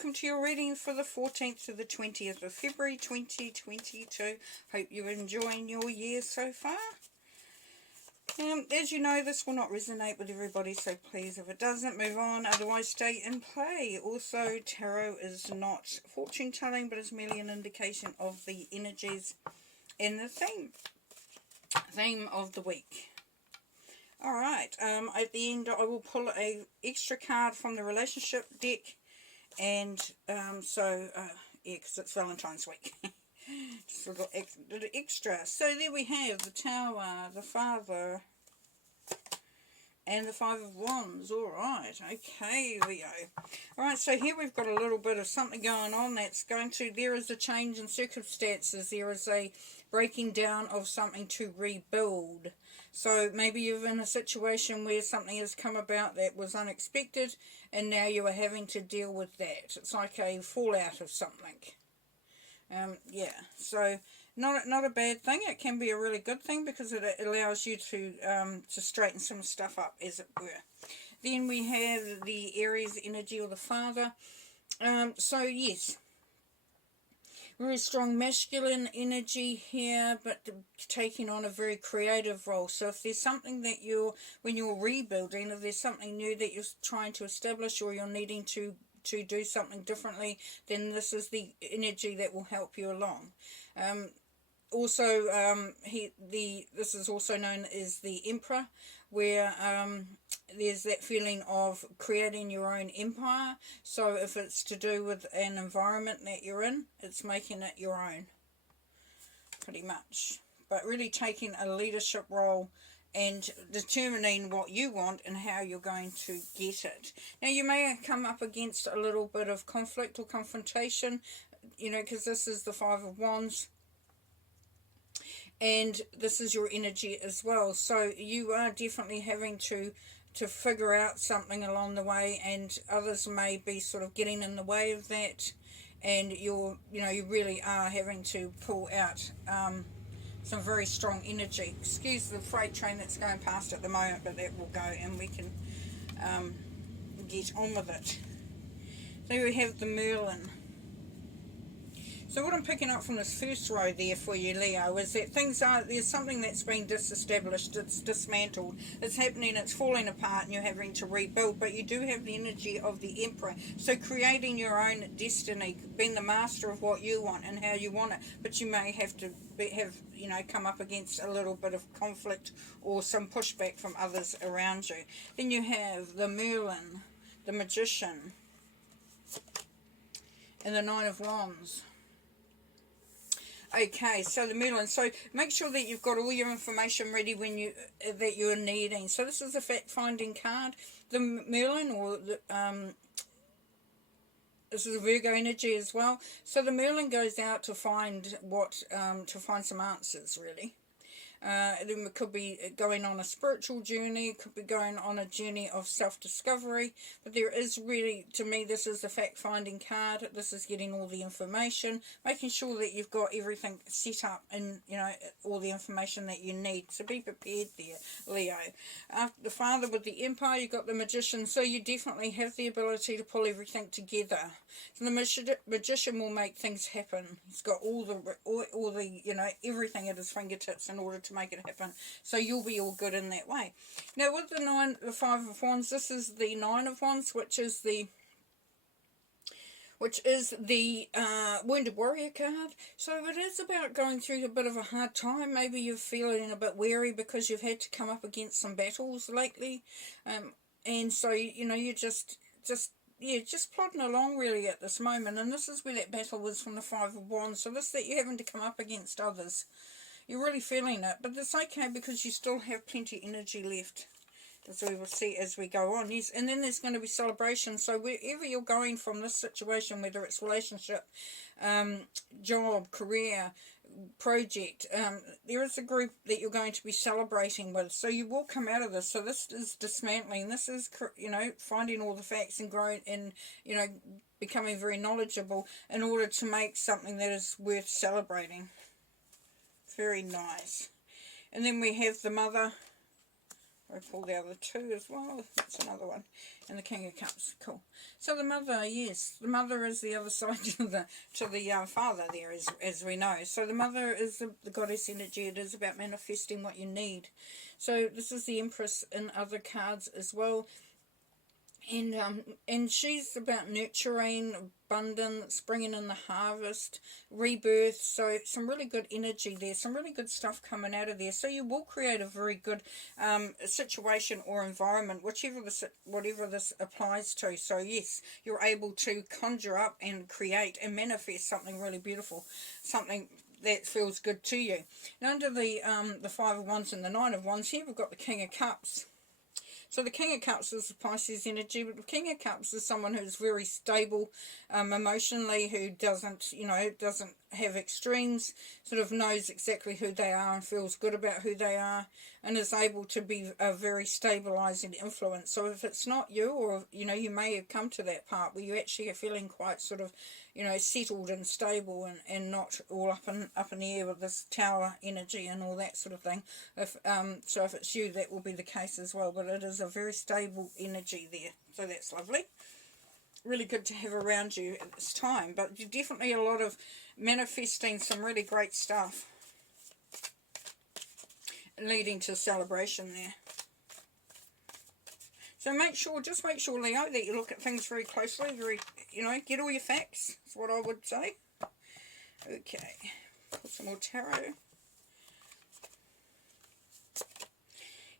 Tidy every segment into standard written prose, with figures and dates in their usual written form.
welcome to your reading for the 14th to the 20th of February 2022. Hope you're enjoying your year so far. As you know, this will not resonate with everybody, so please, if it doesn't, move on. Otherwise, stay and play. Also, tarot is not fortune telling, but is merely an indication of the energies and the theme of the week. Alright, at the end I will pull a extra card from the relationship deck, and yeah, because it's Valentine's week. Just a little extra. So there we have the Tower, the Father, and the Five of Wands. Alright, okay, Leo. Alright, so here we've got a little bit of something going on that's going to, there is a change in circumstances, there is a breaking down of something to rebuild. So maybe you're in a situation where something has come about that was unexpected, and now you are having to deal with that. It's like a fallout of something. Yeah, so not a bad thing. It can be a really good thing because it allows you to straighten some stuff up, as it were. Then we have the Aries energy, or the Father. So yes, very strong masculine energy here, but taking on a very creative role. So if there's something that when you're rebuilding, if there's something new that you're trying to establish, or you're needing to do something differently, then this is the energy that will help you along. This is also known as the Emperor, where there's that feeling of creating your own empire. So if it's to do with an environment that you're in, it's making it your own, pretty much. But really taking a leadership role and determining what you want and how you're going to get it. Now, you may come up against a little bit of conflict or confrontation, you know, because this is the Five of Wands, and this is your energy as well. So you are definitely having to figure out something along the way, and others may be sort of getting in the way of that, and you really are having to pull out some very strong energy. Excuse the freight train that's going past at the moment, but that will go and we can get on with it. So we have the Merlin. So what I'm picking up from this first row there for you, Leo, is that there's something that's been disestablished, it's dismantled, it's happening, it's falling apart, and you're having to rebuild. But you do have the energy of the Emperor, so creating your own destiny, being the master of what you want and how you want it. But you may have to come up against a little bit of conflict or some pushback from others around you. Then you have the Merlin, the Magician, and the Nine of Wands. Okay, so the Merlin. So make sure that you've got all your information ready when that you're needing. So this is a fact-finding card. The Merlin, or this is a Virgo energy as well. So the Merlin goes out to find some answers, really. It could be going on a spiritual journey, it could be going on a journey of self-discovery, but there is really, to me, this is the fact-finding card. This is getting all the information, making sure that you've got everything set up and, all the information that you need. So be prepared there, Leo. After the Father with the Empire, you've got the Magician, so you definitely have the ability to pull everything together. So the Magician will make things happen. He's got all the everything at his fingertips in order to make it happen. So you'll be all good in that way. Now with the Five of Wands, this is the Nine of Wands, which is the Wounded Warrior card. So it is about going through a bit of a hard time. Maybe you're feeling a bit weary because you've had to come up against some battles lately, and so you're just plodding along really at this moment. And this is where that battle was from the Five of Wands. So this, that you're having to come up against others, you're really feeling it, but it's okay because you still have plenty of energy left, as we will see as we go on. Yes, and then there's going to be celebration. So wherever you're going from this situation, whether it's relationship, job, career, project, there is a group that you're going to be celebrating with. So you will come out of this. So this is dismantling. This is finding all the facts and growing and becoming very knowledgeable in order to make something that is worth celebrating. Very nice. And then we have the Mother I pull the other two as well. That's another one. And the King of Cups. Cool. So the mother, yes. The mother is the other side to the father there, as we know. So the mother is the goddess energy. It is about manifesting what you need. So this is the Empress in other cards as well. And she's about nurturing, abundance, bringing in the harvest, rebirth. So some really good energy there, some really good stuff coming out of there. So you will create a very good situation or environment, whatever this applies to. So yes, you're able to conjure up and create and manifest something really beautiful, something that feels good to you. Now under the Five of Wands and the Nine of Wands, here we've got the King of Cups. So the King of Cups is the Pisces energy, but the King of Cups is someone who's very stable emotionally, who doesn't have extremes, sort of knows exactly who they are and feels good about who they are, and is able to be a very stabilizing influence. So if it's not you, or, you may have come to that part where you actually are feeling quite sort of, settled and stable and not all up in the air with this Tower energy and all that sort of thing. So if it's you, that will be the case as well. But it is a very stable energy there. So that's lovely. Really good to have around you at this time. But you definitely a lot of manifesting some really great stuff, leading to celebration there. So just make sure, Leo, that you look at things very closely, get all your facts, is what I would say. Okay, put some more tarot.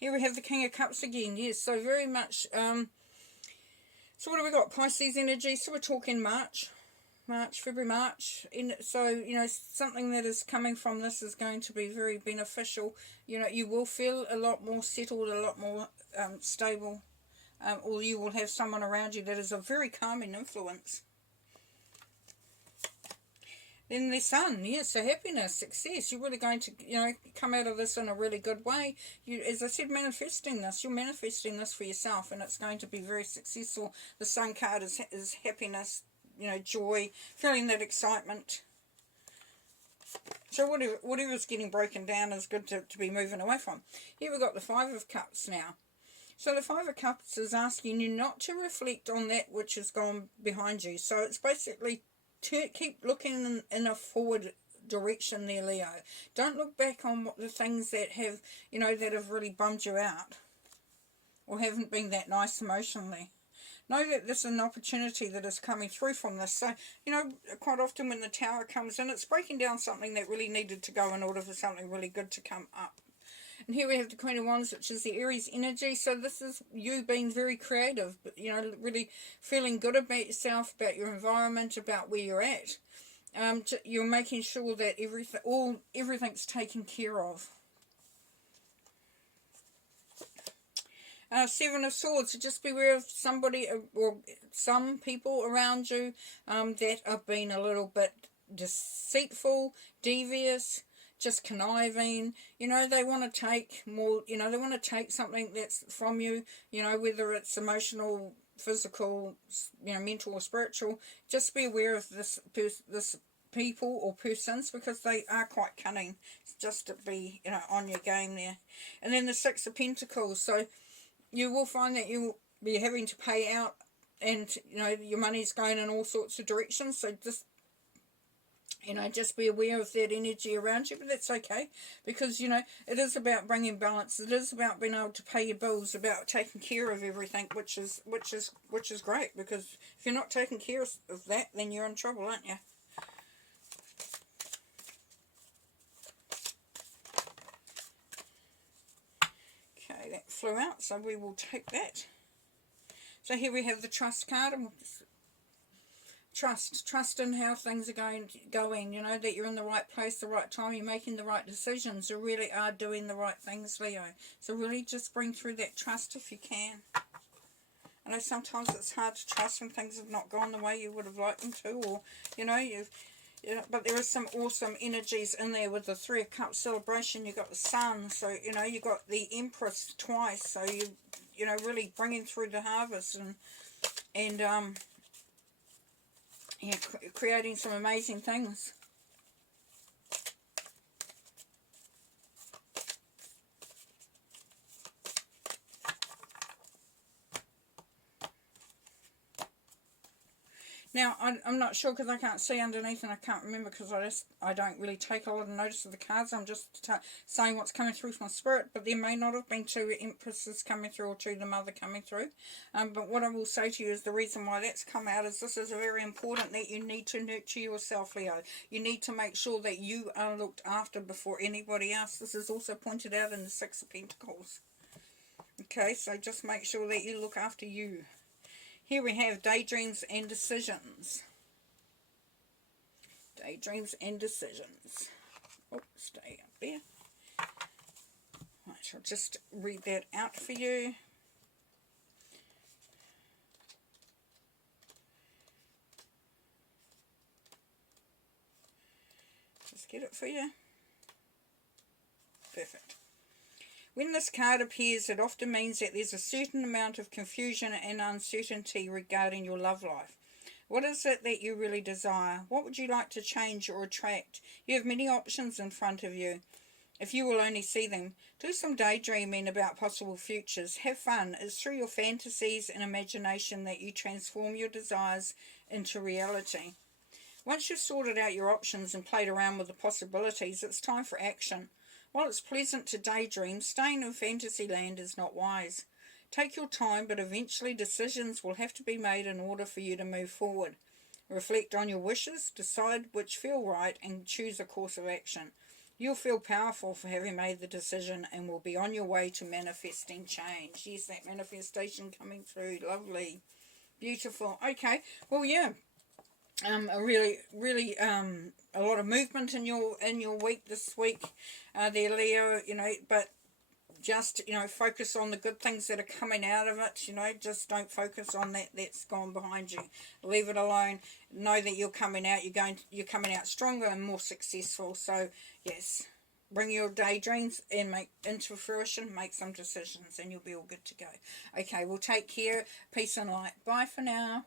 Here we have the King of Cups again, yes, so very much, so what have we got? Pisces energy, so we're talking February, March. So, something that is coming from this is going to be very beneficial. You will feel a lot more settled, a lot more stable. Or you will have someone around you that is a very calming influence. Then the Sun, yes, so happiness, success. You're really going to, come out of this in a really good way. As I said, manifesting this. You're manifesting this for yourself, and it's going to be very successful. The Sun card is happiness, joy, feeling that excitement. So whatever's getting broken down is good to be moving away from. Here we've got the Five of Cups now. So the Five of Cups is asking you not to reflect on that which has gone behind you. So it's basically to keep looking in a forward direction there, Leo. Don't look back on the things that have, that have really bummed you out or haven't been that nice emotionally. Know that this is an opportunity that is coming through from this. So, quite often when the Tower comes in, it's breaking down something that really needed to go in order for something really good to come up. And here we have the Queen of Wands, which is the Aries energy. So this is you being very creative, but, really feeling good about yourself, about your environment, about where you're at. You're making sure that everything's taken care of. Seven of Swords, so just beware of somebody or some people around you that have been a little bit deceitful, devious, just conniving. They want to take more, they want to take something that's from you, whether it's emotional, physical, mental or spiritual. Just be aware of this people or persons, because they are quite cunning. Just to be, on your game there. And then the Six of Pentacles, so you will find that you will be having to pay out, and, your money's going in all sorts of directions. So just be aware of that energy around you, but that's okay, because, it is about bringing balance. It is about being able to pay your bills, about taking care of everything, which is great, because if you're not taking care of that, then you're in trouble, aren't you? Okay, that flew out, so we will take that. So here we have the Trust card, and Trust in how things are going, that you're in the right place, the right time, you're making the right decisions, you really are doing the right things, Leo. So really just bring through that trust if you can. I know sometimes it's hard to trust when things have not gone the way you would have liked them to, or, but there is some awesome energies in there with the Three of Cups celebration. You've got the Sun, so, you've got the Empress twice, so really bringing through the harvest and creating some amazing things. Now, I'm not sure because I can't see underneath and I can't remember because I don't really take a lot of notice of the cards. I'm just saying what's coming through from spirit, but there may not have been two empresses coming through or two the mother coming through. But what I will say to you is the reason why that's come out is this is very important that you need to nurture yourself, Leo. You need to make sure that you are looked after before anybody else. This is also pointed out in the Six of Pentacles. Okay, so just make sure that you look after you. Here we have daydreams and decisions. Daydreams and decisions. Oh, stay up there. Right, I'll just read that out for you. Just get it for you. Perfect. When this card appears, it often means that there's a certain amount of confusion and uncertainty regarding your love life. What is it that you really desire? What would you like to change or attract? You have many options in front of you, if you will only see them. Do some daydreaming about possible futures. Have fun. It's through your fantasies and imagination that you transform your desires into reality. Once you've sorted out your options and played around with the possibilities, it's time for action. While it's pleasant to daydream, staying in fantasy land is not wise. Take your time, but eventually decisions will have to be made in order for you to move forward. Reflect on your wishes, decide which feel right, and choose a course of action. You'll feel powerful for having made the decision and will be on your way to manifesting change. Yes, that manifestation coming through. Lovely. Beautiful. Okay. Well, yeah. A lot of movement in your week this week, there, Leo. But just focus on the good things that are coming out of it. Just don't focus on that's gone behind you. Leave it alone. Know that you're coming out. You're coming out stronger and more successful. So yes, bring your daydreams and make into fruition. Make some decisions, and you'll be all good to go. Okay, well, take care. Peace and light. Bye for now.